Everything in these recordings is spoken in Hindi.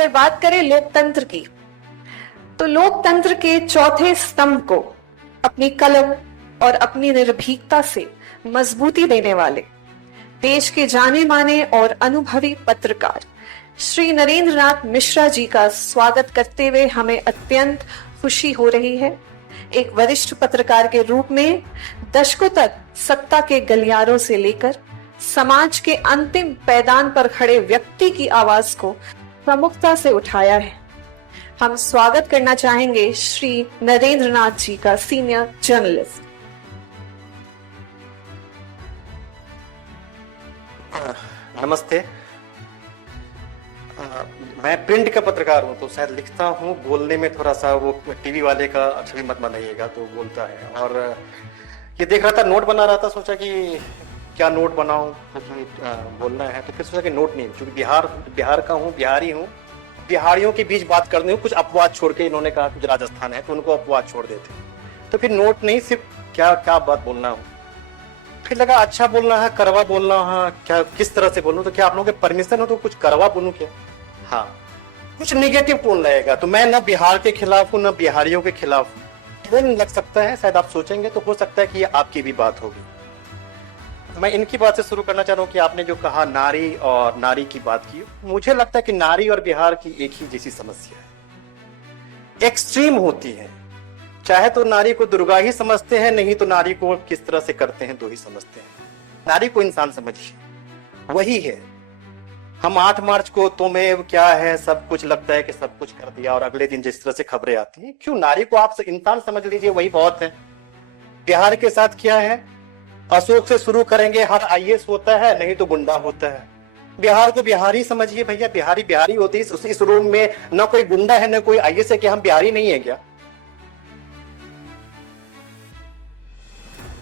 अगर बात करें लोकतंत्र की, तो लोकतंत्र के चौथे स्तंभ को अपनी कलम और अपनी निर्भीकता से मजबूती देने वाले देश के जाने माने और अनुभवी पत्रकार श्री नरेंद्र नाथ मिश्रा जी का स्वागत करते हुए हमें अत्यंत खुशी हो रही है। एक वरिष्ठ पत्रकार के रूप में दशकों तक सत्ता के गलियारों से लेकर समाज के अंतिम पैदान पर खड़े व्यक्ति की आवाज को प्रमुखता से उठाया है। हम स्वागत करना चाहेंगे श्री नरेंद्र नाथ जी का, सीनियर जर्नलिस्ट। नमस्ते। मैं प्रिंट का पत्रकार हूँ, तो शायद लिखता हूँ, बोलने में थोड़ा सा वो टीवी वाले का छवि मत बनाइएगा, तो बोलता है। और ये देख रहा था, नोट बना रहा था, सोचा कि क्या नोट बनाऊं, बोलना है, तो फिर सोचा कि नोट नहीं, क्योंकि बिहार का हूँ, बिहारी हूँ, बिहारियों के बीच बात करनी हो, कुछ अपवाद छोड़ के। इन्होंने कहा कुछ राजस्थान है तो उनको अपवाद छोड़ देते, तो फिर नोट नहीं, सिर्फ क्या क्या बात बोलना हो। फिर लगा अच्छा बोलना है, करवा बोलना है, क्या किस तरह से बोलूं, तो क्या आप लोगों के परमिशन हो तो कुछ करवा बोलूं क्या? हाँ, कुछ निगेटिव टोन लगेगा, तो मैं ना बिहार के खिलाफ हूँ ना बिहारियों के खिलाफ हूँ। लग सकता है, शायद आप सोचेंगे, तो हो सकता है कि ये आपकी भी बात होगी। मैं इनकी बात से शुरू करना चाह रहा हूँ कि आपने जो कहा नारी और नारी की बात की, मुझे लगता है कि नारी और बिहार की एक ही जैसी समस्या है, एक्सट्रीम होती है। चाहे तो नारी को दुर्गा ही समझते हैं, नहीं तो नारी को किस तरह से करते हैं, दो ही समझते हैं। नारी को इंसान समझिए, वही है। हम 8 मार्च को तुम्हें क्या है, सब कुछ लगता है कि सब कुछ कर दिया, और अगले दिन जिस तरह से खबरें आती हैं, क्यों? नारी को आप इंसान समझ लीजिए, वही बहुत है। बिहार के साथ क्या है, अशोक से शुरू करेंगे, हर आईएएस होता है, नहीं तो गुंडा होता है। बिहार को बिहारी समझिए भैया, बिहारी बिहारी होती है। इस रूम में न कोई गुंडा है, न कोई आईएएस है, कि हम बिहारी नहीं है क्या?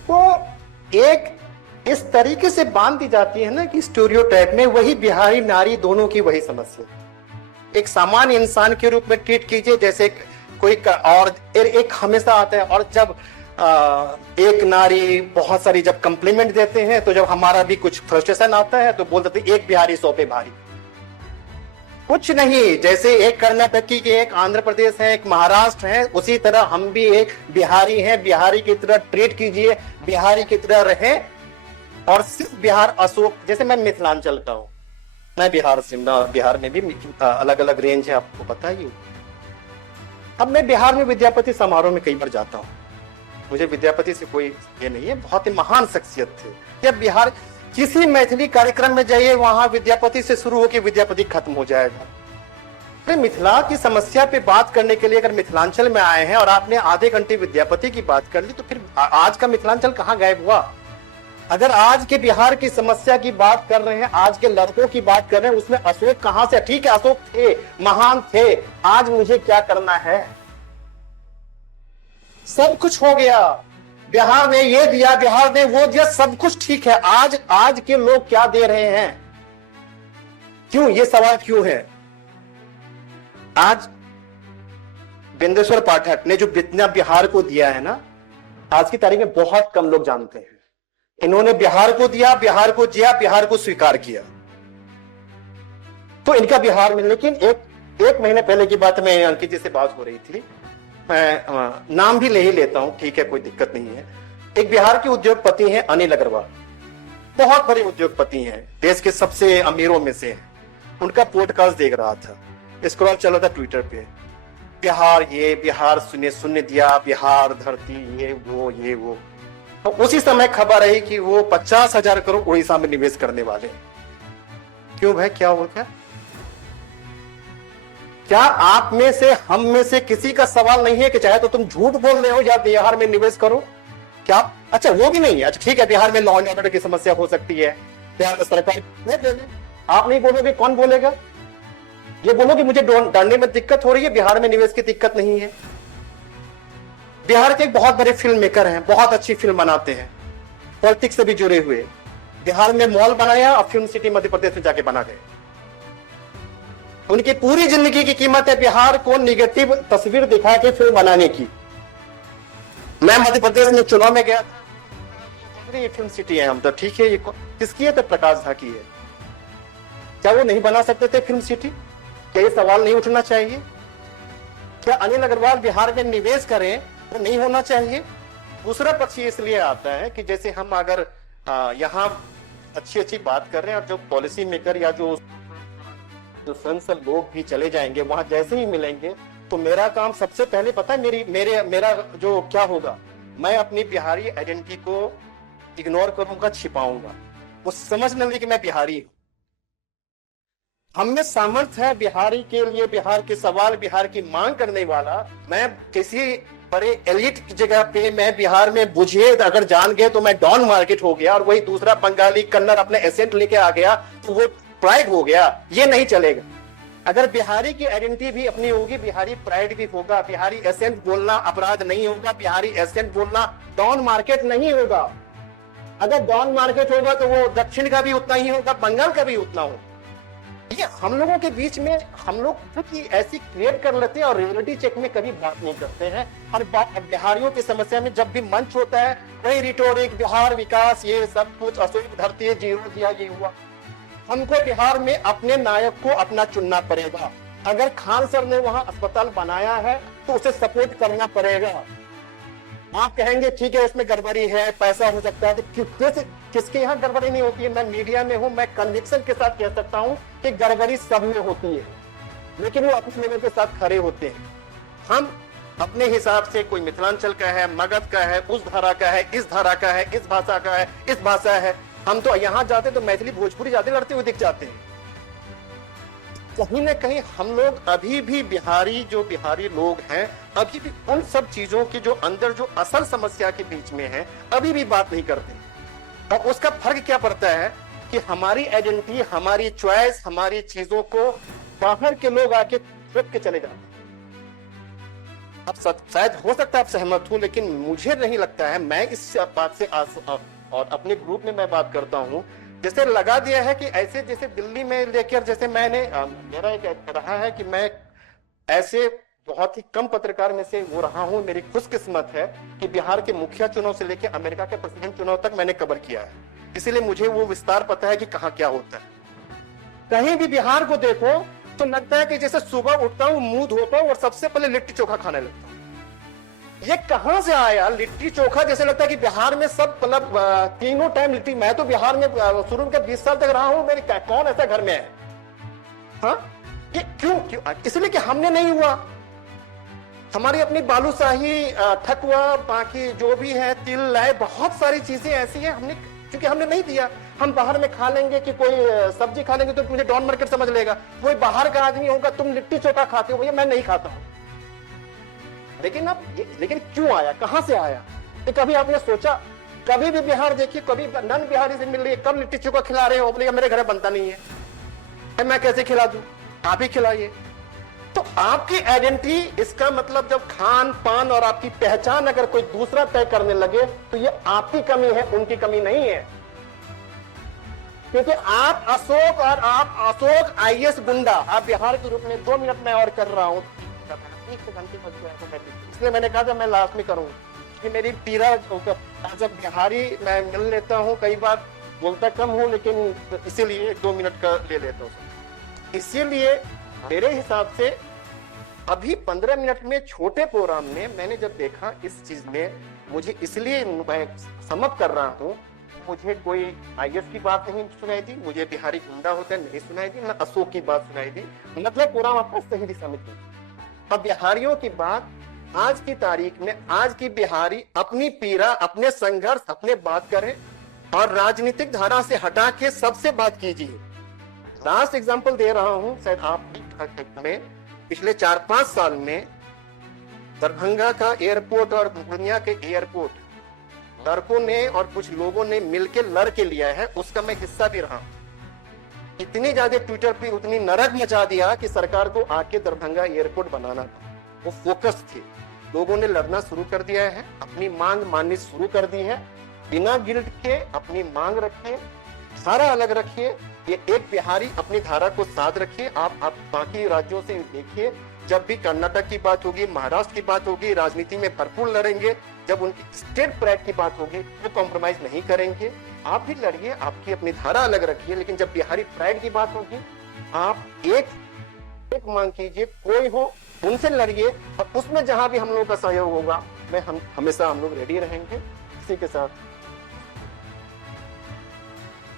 तो एक इस तरीके से बांध दी जाती है ना कि स्टीरियोटाइप में, वही बिहारी नारी दोनों की वही समस्या। एक सामान्य इंसान के रूप में ट्रीट कीजिए जैसे कोई और एक हमेशा आता है। और जब एक नारी बहुत सारी जब कम्प्लीमेंट देते हैं, तो जब हमारा भी कुछ फ्रस्ट्रेशन आता है तो बोल देते एक बिहारी 100 पे भारी। कुछ नहीं, जैसे एक कर्नाटकी के, एक आंध्र प्रदेश है, एक महाराष्ट्र है, उसी तरह हम भी एक बिहारी हैं। बिहारी की तरह ट्रीट कीजिए, बिहारी की तरह रहें। और सिर्फ बिहार अशोक, जैसे मैं मिथिलांचल का हूँ, मैं बिहार से, बिहार में भी अलग अलग रेंज है, आपको पता ही। अब मैं बिहार में विद्यापति समारोह में कई बार जाता हूँ, मुझे विद्यापति से कोई ये नहीं है, बहुत ही महान शख्सियत थे। जब बिहार किसी मैथिली कार्यक्रम में जाइए, वहां विद्यापति से शुरू होकर विद्यापति खत्म हो जाएगा। अरे मिथिला की समस्या पे बात करने के लिए अगर मिथिलांचल में आए हैं और आपने आधे घंटे विद्यापति की बात कर ली, तो फिर आज का मिथिलांचल कहाँ गायब हुआ? अगर आज के बिहार की समस्या की बात कर रहे हैं, आज के लड़कों की बात कर रहे हैं, उसमें अशोक कहां से? ठीक है, अशोक थे, महान थे, आज मुझे क्या करना है? सब कुछ हो गया, बिहार ने ये दिया, बिहार ने वो दिया, सब कुछ ठीक है। आज के लोग क्या दे रहे हैं? क्यों ये सवाल क्यों है? आज बिंदेश्वर पाठक ने जो जितना बिहार को दिया है ना, आज की तारीख में बहुत कम लोग जानते हैं। इन्होंने बिहार को दिया, बिहार को जिया, बिहार को स्वीकार किया, तो इनका बिहार में। लेकिन एक महीने पहले की बात, मैं अंकित जी से बात हो रही थी, मैं नाम भी ले ही लेता हूं, ठीक है, कोई दिक्कत नहीं है। एक बिहार के उद्योगपति हैं अनिल अग्रवाल, बहुत बड़े उद्योगपति हैं, देश के सबसे अमीरों में से हैं। उनका पॉडकास्ट देख रहा था, स्क्रॉल चल रहा था ट्विटर पे, बिहार ये, बिहार शून्य दिया, बिहार धरती, ये वो। तो उसी समय खबर आई कि वो 50,000 करोड़ उड़ीसा में निवेश करने वाले हैं। क्यों भाई, क्या हो गया? क्या आप में से, हम में से किसी का सवाल नहीं है कि चाहे तो तुम झूठ बोल रहे हो या बिहार में निवेश करो? क्या? अच्छा, वो भी नहीं है। अच्छा ठीक है, बिहार में लॉ एंड ऑर्डर की समस्या हो सकती है, बिहार में सरकार नहीं, आप नहीं बोलोगे, कौन बोलेगा? ये बोलो कि मुझे डरने में दिक्कत हो रही है, बिहार में निवेश की दिक्कत नहीं है। बिहार के एक बहुत बड़े फिल्म मेकर हैं, बहुत अच्छी फिल्म बनाते हैं, पॉलिटिक्स से भी जुड़े हुए। बिहार में मॉल बनाया और फिल्म सिटी मध्य प्रदेश में जाके बना गए। उनकी पूरी जिंदगी की कीमत है बिहार को निगेटिव तस्वीर दिखा के फिल्म बनाने की। मैं मध्य प्रदेश में चुनाव में गया था, ये फिल्म सिटी है, हम तो ठीक है, ये किसकी है? तो प्रकाश झा की है। क्या वो नहीं बना सकते थे फिल्म सिटी? क्या ये सवाल नहीं उठना चाहिए? क्या अनिल अग्रवाल बिहार में निवेश करें तो नहीं होना चाहिए? दूसरा पक्ष इसलिए आता है कि जैसे हम अगर यहाँ अच्छी अच्छी बात कर रहे हैं और जो पॉलिसी मेकर या जो संसद लोग भी चले जाएंगे, वहां जैसे ही मिलेंगे तो मेरा काम सबसे पहले पता है मेरा जो क्या होगा, मैं अपनी बिहारी आइडेंटिटी को इग्नोर करूंगा, छिपाऊंगा। वो समझ लेंगे कि मैं बिहारी हूं। हम में सामर्थ्य है बिहारी के लिए, बिहार के सवाल, बिहार की मांग करने वाला। मैं किसी बड़े एलिट की जगह पे मैं बिहार में बुझिए अगर जान गए तो मैं डॉन मार्केट हो गया, और वही दूसरा बंगाली कन्नड़ अपने एसेंट लेके आ गया तो वो प्राइड हो गया। ये नहीं चलेगा। अगर बिहारी की आइडेंटिटी भी अपनी होगी, बिहारी प्राइड भी होगा। बिहारी एसेंट बोलना अपराध नहीं होगा, बिहारी एसेंट बोलना डॉन मार्केट नहीं होगा। अगर डॉन मार्केट होगा तो वो दक्षिण का भी उतना ही होगा, बंगाल का भी उतना होगा। ये हम लोगों के बीच में हम लोग खुद ही ऐसी क्रिएट कर लेते हैं और रियलिटी चेक में कभी बात नहीं करते हैं। और बिहारियों की समस्या में जब भी मंच होता है वही रिटोरिक, बिहार विकास, ये सब कुछ अशोक धरती जीरो दिया, ये हुआ। हमको बिहार में अपने नायक को अपना चुनना पड़ेगा। अगर खान सर ने वहां अस्पताल बनाया है तो उसे सपोर्ट करना पड़ेगा। आप कहेंगे ठीक है इसमें गड़बड़ी है, पैसा हो सकता है, तो किसके यहाँ गड़बड़ी नहीं होती है? मैं मीडिया में हूं, मैं कन्विक्शन के साथ कह सकता हूं कि गड़बड़ी सब में होती है, लेकिन वो अपने लेवल के साथ खड़े होते हैं। हम अपने हिसाब से, कोई मिथिलांचल का है, मगध का है, उस धारा का है, इस धारा का है, इस भाषा का है, इस भाषा है। हम तो यहाँ जाते तो मैथिली भोजपुरी जाते लड़ते हुए दिख जाते हैं। कहीं ना कहीं हम लोग अभी भी बिहारी, जो बिहारी लोग हैं, अभी भी उन सब चीजों की जो अंदर जो असल समस्या के बीच में है अभी भी बात नहीं करते। और उसका फर्क क्या पड़ता है कि हमारी आइडेंटिटी, हमारी चॉइस, हमारी चीजों को बाहर के लोग आके ट्रिप के चले जाते हैं। अब शायद हो सकता है आप सहमत हो, लेकिन मुझे नहीं लगता है। मैं इस बात से और अपने ग्रुप में मैं बात करता हूं, जैसे लगा दिया है कि ऐसे जैसे दिल्ली में लेकर, जैसे मैंने मेरा एक रहा है कि मैं ऐसे बहुत ही कम पत्रकार में से वो रहा हूं। मेरी खुशकिस्मत है कि बिहार के मुखिया चुनाव से लेकर अमेरिका के प्रेसिडेंट चुनाव तक मैंने कवर किया है, इसीलिए मुझे वो विस्तार पता है कि कहाँ क्या होता है। कहीं भी बिहार को देखो तो लगता है कि जैसे सुबह उठता हूँ, मुंह धोता हूँ और सबसे पहले लिट्टी चोखा खाने लगता हूँ। ये कहां से आया लिट्टी चोखा? जैसे लगता है कि बिहार में सब मतलब तीनों टाइम लिट्टी। मैं तो बिहार में शुरू के 20 साल तक रहा हूं, मेरे कौन ऐसा घर में है? हाँ, ये क्यों? इसलिए कि हमने नहीं हुआ। हमारी अपनी बालूशाही, ठकुआ, बाकी जो भी है, तिल लाए, बहुत सारी चीजें ऐसी हैं हमने, क्योंकि हमने नहीं दिया। हम बाहर में खा लेंगे कि कोई सब्जी खा लेंगे तो मुझे डॉन मार्केट समझ लेगा। कोई बाहर का आदमी होगा, तुम लिट्टी चोखा खाते हो, भैया मैं नहीं खाता हूं। लेकिन क्यों आया, कहां से आया? तो कभी आपने सोचा? कभी भी बिहार देखिए, कभी नन बिहारी से मिल रही है, कब लिट्टी चोखा खिला रहे हो? बोले मेरे घर बनता नहीं है, मैं कैसे खिला दूं? आप ही खिलाइए। तो आपकी आइडेंटिटी, इसका मतलब जब खान पान और आपकी पहचान अगर कोई दूसरा तय करने लगे तो ये आपकी कमी है, उनकी कमी नहीं है। क्योंकि आप अशोक IAS गुंडा, आप बिहार के रूप में 2 मिनट में और कर रहा हूं, इसलिए मैंने कहा था मैं लास्ट में करूंगा कि मेरी पीड़ा जब बिहारी मैं मिल लेता हूं, कई बार बोलता कम हूं, लेकिन इसीलिए 2 मिनट का ले लेता हूं। इसीलिए मेरे हिसाब से अभी 15 मिनट में छोटे प्रोग्राम में मैंने जब देखा इस चीज में, मुझे इसलिए मैं समअप कर रहा हूं, मुझे कोई IAS की बात नहीं सुनाई दी, मुझे बिहारी गुंडा होता नहीं सुनाई दी, न अशोक की बात सुनाई दी। मतलब प्रोग्राम आपको सही दिशा में थी। अब बिहारियों की बात आज की तारीख में, आज की बिहारी अपनी पीड़ा, अपने संघर्ष, अपने बात करें और राजनीतिक धारा से हटा के सबसे बात कीजिए। लास्ट एग्जांपल दे रहा हूं, शायद आप में पिछले 4-5 साल में दरभंगा का एयरपोर्ट और दुनिया के एयरपोर्ट लड़कों ने और कुछ लोगों ने मिलकर लड़ के लिया है, उसका मैं हिस्सा भी रहा। इतनी ज्यादा ट्विटर पे उतनी नरक मचा दिया कि सरकार को आके दरभंगा एयरपोर्ट बनाना था। वो फोकस थे, लोगों ने लड़ना शुरू कर दिया है, अपनी मांग माननी शुरू कर दी है। बिना गिल्ट के अपनी मांग रखिए, धारा अलग रखिए। ये एक बिहारी अपनी धारा को साथ रखिए। आप बाकी राज्यों से देखिए, जब भी कर्नाटक की बात होगी, महाराष्ट्र की बात होगी, राजनीति में भरपूर लड़ेंगे। जब उनकी स्टेट प्राइड की बात होगी वो कॉम्प्रोमाइज नहीं करेंगे। आप भी लड़िए, आपकी अपनी धारा अलग रखिए, लेकिन जब बिहारी प्राइड की बात होगी आप एक एक मांग कीजिए, कोई हो उनसे लड़िए, और उसमें जहां भी हम लोगों का सहयोग होगा, हम हमेशा हम लोग रेडी रहेंगे। इसी के साथ